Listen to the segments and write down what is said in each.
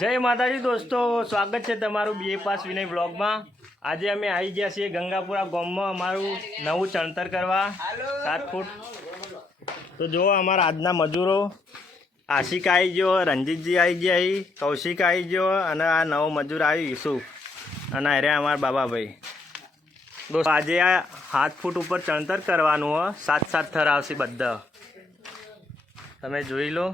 જય માતાજી દોસ્તો, સ્વાગત છે તમારું બીએ પાસ વિનય બ્લોગમાં. આજે અમે આવી ગયા છીએ ગંગાપુરા ગામમાં અમારું નવું ચણતર કરવા, સાત ફૂટ. તો જુઓ અમારા આજના મજૂરો. આશિક આવી ગયો, રંજીતજી આવી ગયા કૌશિક આવી ગયો, અને આ નવો મજૂર આવ્યો યુસુફ અને અરે અમારા બાબાભાઈ. દોસ્તો, આજે આ સાત ફૂટ ઉપર ચણતર કરવાનું સાત સાત થર આવશે બધા. તમે જોઈ લો.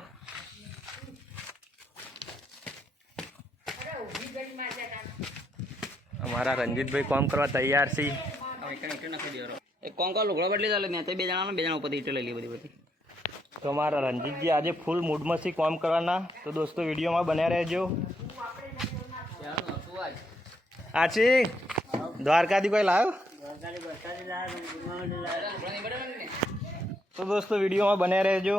અમારા રંજીતભાઈ કોમ કરવા તૈયાર છે. એક કોમ કોણ લુગડો બદલી ચાલે ત્યાં બે જણા બે જણા ઉપર ઈટો લઈ લી બધી બધી. તો અમારા રંજીતજી આજે ફૂલ મૂડમાં છે કોમ કરવાના. તો દોસ્તો વિડીયોમાં બન્યા રહેજો. આછી દ્વારકાથી કોઈ લાવ્યો તો દોસ્તો વિડીયોમાં બન્યા રહેજો.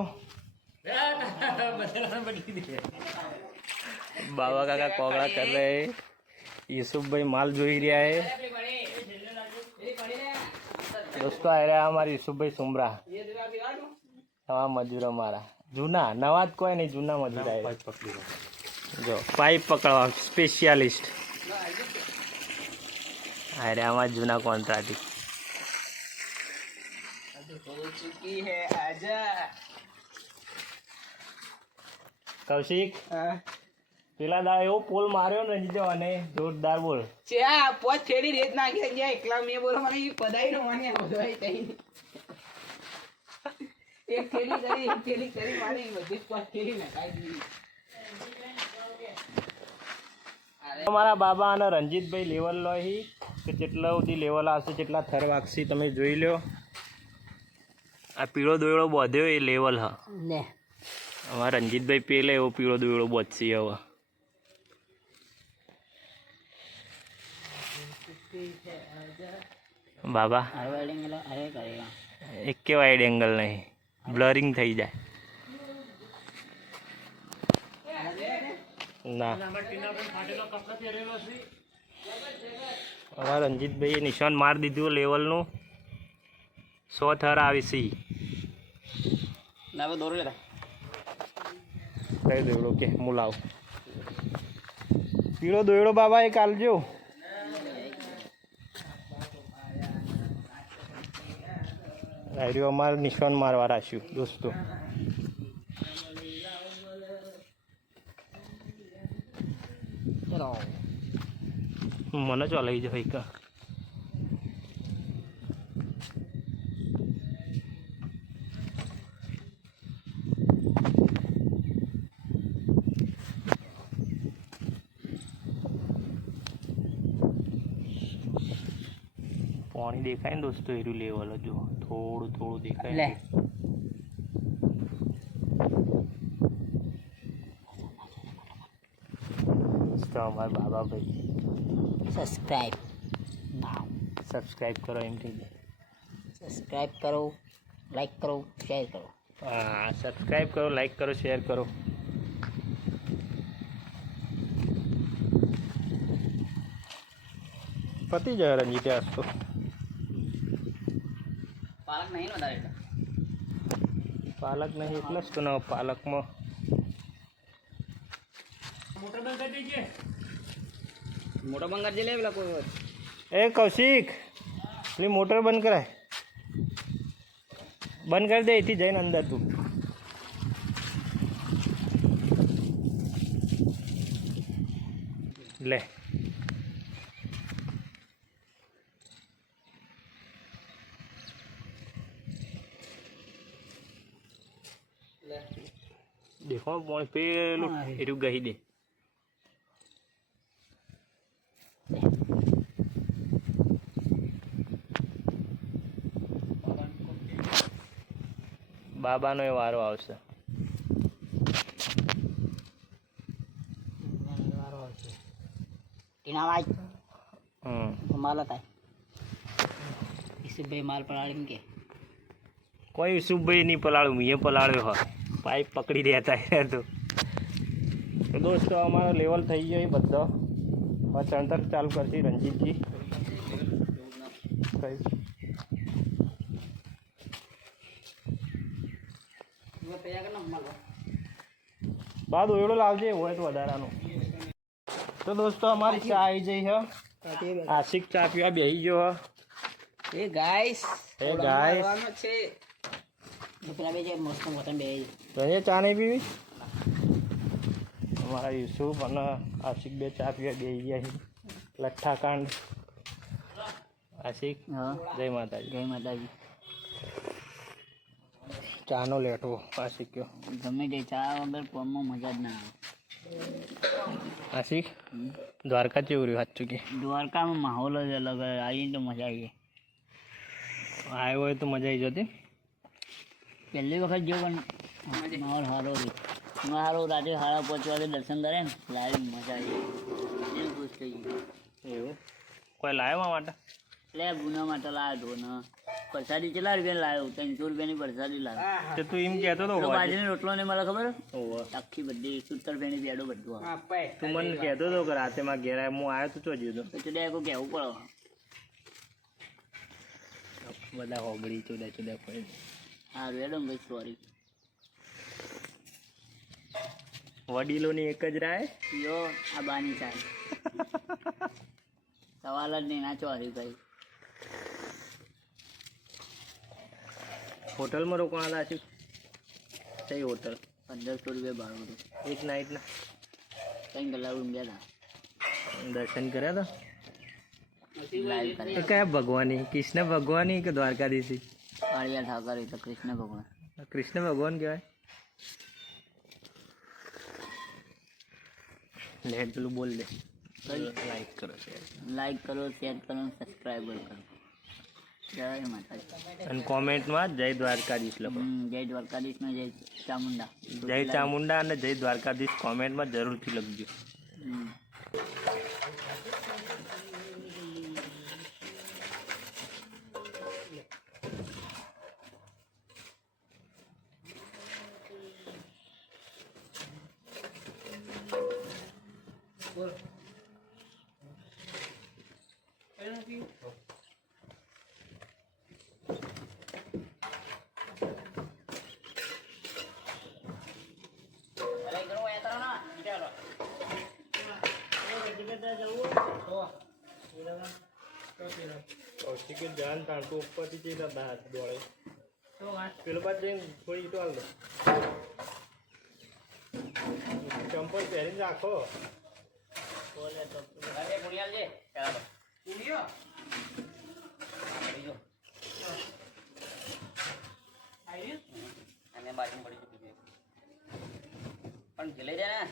બાબા કાકા કોગળા કર યુસુફભાઈ માલ જોઈ રહ્યા હે દોસ્તો આ રહ્યા અમારા યુસુફભાઈ સુમરા. નવા મજૂર અમારા. જૂના નવા જ કોઈ નહીં જૂના મજૂર જો પાઇપ પકડવા સ્પેશિયાલિસ્ટ. અરે આમાં જૂના કોન્ટ્રાટી. કૌશિક? હા. કૌશિક પેલા દા એવો પોલ માર્યો ને જીજો અને જોરદાર બોલ. છે આ પોચ ફેરી રેત નાખી ગયા એકલા મેં બોલો મને ઈ પદાઈ નો મને બધવાઈ તઈ એક થેલી કરી એક થેલી કરી મારી બધી પોચ ફેરી નખાઈ દીધી. અમારા બાબા અને રણજીતભાઈ લેવલ લો હી કે જેટલા સુધી લેવલ આવશે જેટલા થર વાગશે તમે જોઈ લો આ પીળો દોયડો બોધ્યો એ લેવલ હા. લે અમારા રંજીતભાઈ પેલે એવો પીળો દોયડો બોધશે હવે. બાબા. એક વાઇડ એંગલ નહીં. બ્લરિંગ થઈ જાય. ના. અમારા રંજીતભાઈએ નિશાન મારી દીધું લેવલનું. સો થર આવી સી. ના હવે દોરો દોયડો કે હું લાવ પીળો દોયડો બાબા એક આલજો આર્યો અમારે નિશાન મારવા રાખ્યું દોસ્તો. ચલો. મને ચો લઈ જાય કા પાણી દેખાય ને દોસ્તો એરું લેવલ જો થોડું થોડું દેખાય લે. અમારા બાબા ભાઈ. સબસ્ક્રાઇબ નાવ સબસ્ક્રાઈબ કરો એમ થઈ જાય. સબસ્ક્રાઇબ કરો લાઈક કરો શેર કરો. હા સબસ્ક્રાઈબ કરો લાઈક કરો શેર કરો. પતી જાય રંજીતે આજ તો. પાલક નહીં વધારે પાલક નહીં એટલે જ તો ના પાલકમાં. મોટો બંગાર જે લે લેવલા કોઈ. એ કૌશિક પેલી મોટર બંધ કરાય. બંધ કરી દે એથી જઈને અંદર તું. લે. દેખો પણ પેલું. એરું ગહી દે બાબાનો એ વારો આવશે. એના વાય હમ. માલ હતા. ઈસુભાઈ માલ પડાડીને કે. કોઈ યુસુફભાઈ નહીં પલાળ્યું મેં પલાળ્યો હા પાઇપ પકડી રહ્યા એને તો. તો દોસ્તો અમારો લેવલ થઈ ગયો એ બધો. હવે ચણતર ચાલુ કરશે રણજીતજી. બાદ ઓયડો લાવજે હોય તો વધારાનો. તો દોસ્તો અમારી ચા આવી જઈ છે આશિક ચા પીવા બેસી ગયો એ ગાઈસ એ ગાઈસ છે. બે જે મસ્ત મોટન બે તો અહીંયા ચા નહીં પીવી અમારા યુસુફ અને આશિક બે ચા પીવા બેસી ગયા છે લઠ્ઠાકાંડ આશિક હા જય માતાજી જય માતાજી ચાનો લેટવો આશિક કયો ગમે તે ચા વગર કોમમાં મજા જ ના આશિક આવે દ્વારકા જેવું રહ્યું સાચું કે દ્વારકામાં માહોલ જ અલગ હોય આવીને તો મજા આવી આવ્યો હોય તો મજા આવી જતી પહેલી વખત જો પણ માહોલ સારો રહ્યો સારો રાત્રે સાડા પાંચ વાગે દર્શન કરે ને લાઈવ મજા આવી એવું ખુશ થઈ ગયું એવું? કોઈ લાવ્યો માટે? એટલે ગુના માટે લાવ્યો હતો ને પ્રસાદી કેટલા રૂપિયા લાવ્યો ત્રણસો રૂપિયાની પ્રસાદી લાવ્યો તે તું એમ કહેતો હતો બાજરીનો રોટલો ને મને ખબર? આખી બધી સૂતર ફેણી બેડો બધું તું મને કહેતો હતો કે રાતે માં ઘેર આવ્યો હું આવ્યો તો ચો જીધો તો ચડે કોઈ કહેવું પડે. બધા હોબળી ચુદા ચુદા કોઈ હા રેડો ભાઈ સોરી વડીલોની એક જ રાય? યો આ બાની ચાલ સવાલ જ નહીં નાચો હરીભાઈ ભાઈ. હોટલમાં રોકવાના હતા કઈ હોટલ? પંદરસો રૂપિયા ભાડું હતું. એક નાઇટના? ત્રણ કલાક ઊંઘ્યા હતા દર્શન કર્યા હતા કયા ભગવાનની? કૃષ્ણ ભગવાનની કે દ્વારકાધીશી કાળિયા ઠાકર એ તો કૃષ્ણ ભગવાન. કૃષ્ણ ભગવાન કહેવાય? લે પેલું બોલ દે લાઈક કરો શેર લાઈક કરો શેર કરો સબસ્ક્રાઈબ કરો. જય માતાજી. અને કોમેન્ટમાં જય દ્વારકાધીશ લખો. જય દ્વારકાધીશ ને જય ચામુંડા. જય ચામુંડા અને જય દ્વારકાધીશ કોમેન્ટમાં જરૂરથી લખજો. હમ. કૌશિક તો ઉપરથી ચીડા બહાર દોડે. પેલો બાદ જઈને થોડી ઈટો હાલ ચંપલ પહેરીને રાખો. પણ ગેલે જાય ને?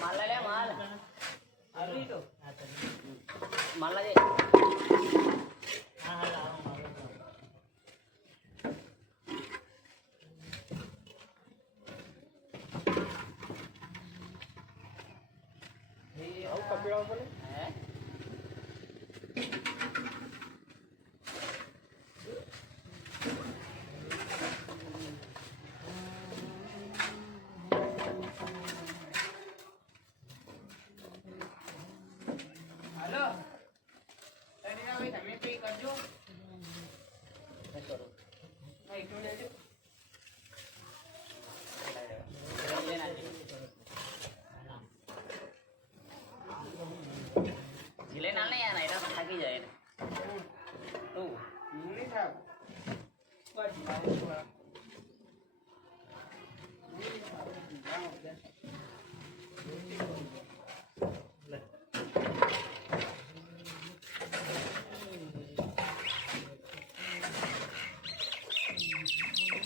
માલ લે માલ માલ લે આવું કપડાં હા હે ગિલે ના નહીં યાર એના થાકી જાય તું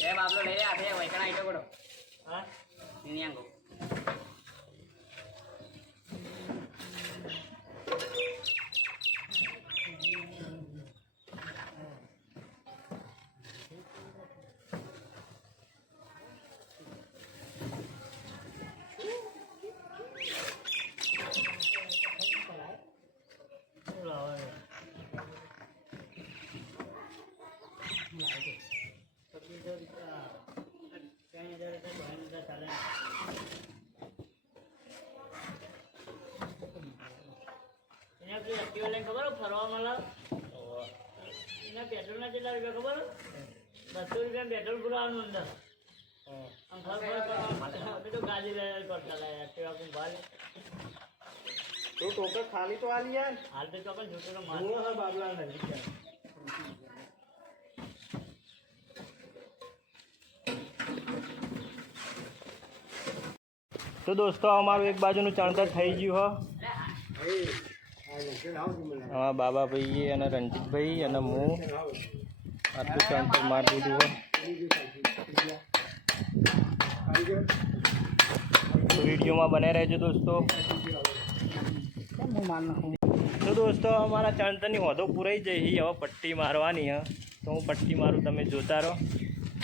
એ બાબલો લઈ લે આપે વૈકણા આઈટો પડો હા એની આંગો પેલી એક્ટિવા લઈને ખબર હોય ફરવા મળે એના પેટ્રોલના કેટલા રૂપિયા ખબર બસો રૂપિયા પેટ્રોલ પુરાવાનું અંદર. તો ટોકર ખાલી તો આલી યાર હાલ તો ચોક્કસ જોતો માર હા બાબલા નથી તો દોસ્તો અમારું એક બાજુનું ચણતર થઈ ગયું હો. હા બાબાભાઈ અને રણજીતભાઈ અને હું આટલું ચણતર માર દીધું હોય વિડીયોમાં બને રહેજો દોસ્તો. તો દોસ્તો, અમારા ચણતરની હોદો પૂરાઈ જઈ હવે પટ્ટી મારવાની હ. તો હું પટ્ટી મારું, તમે જોતા રહો.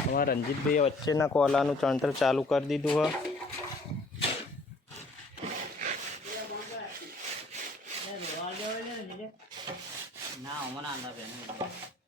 અમારા રણજીતભાઈએ વચ્ચેના કોલાનું ચણતર ચાલુ કરી દીધું હ રોવા દેવો ને જીજે. ના હમણાં આંધા બેન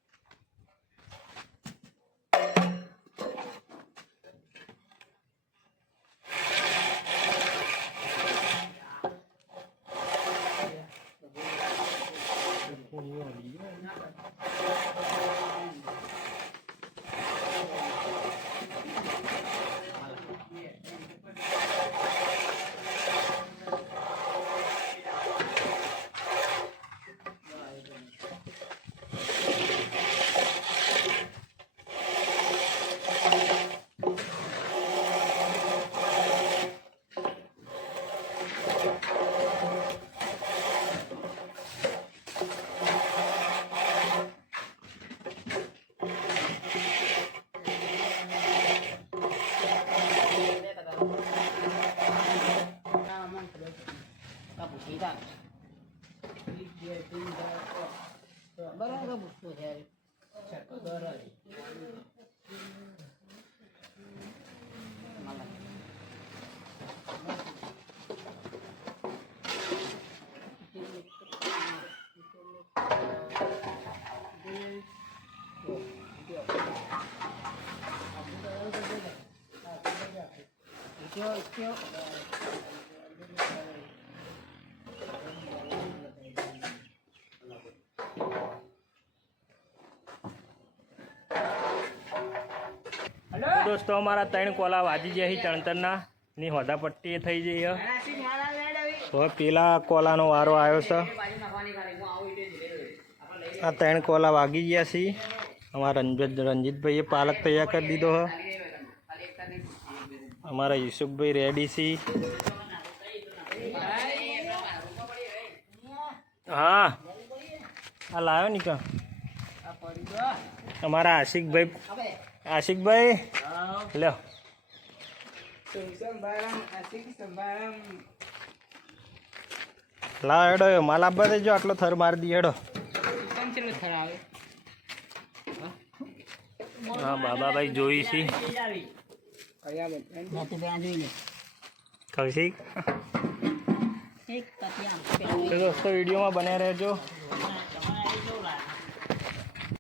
દોસ્તો, અમારા ત્રણ કોલા વાજી ગયા છે ચણતરના. ની હોદા પટ્ટી થઈ જઈ હવે પેલા કોલાનો વારો આવ્યો છે. આ ત્રણ કોલા વાગી ગયા છે. અમારા રંજિત રંજીતભાઈએ પાલક તૈયાર કરી દીધો હ અમારા યુસુફભાઈ રેડી છે. હા. આ લાવ્યો ને કા? અમારા આશિકભાઈ આશિકભાઈ? લ્યો. લાવ હેડો માલ આપવા દેજો, આટલો થર મારી દી હેડો. હા, બાબાભાઈ જોઈ છી. કૌશિક તો દોસ્તો વિડીયોમાં બને રહેજો.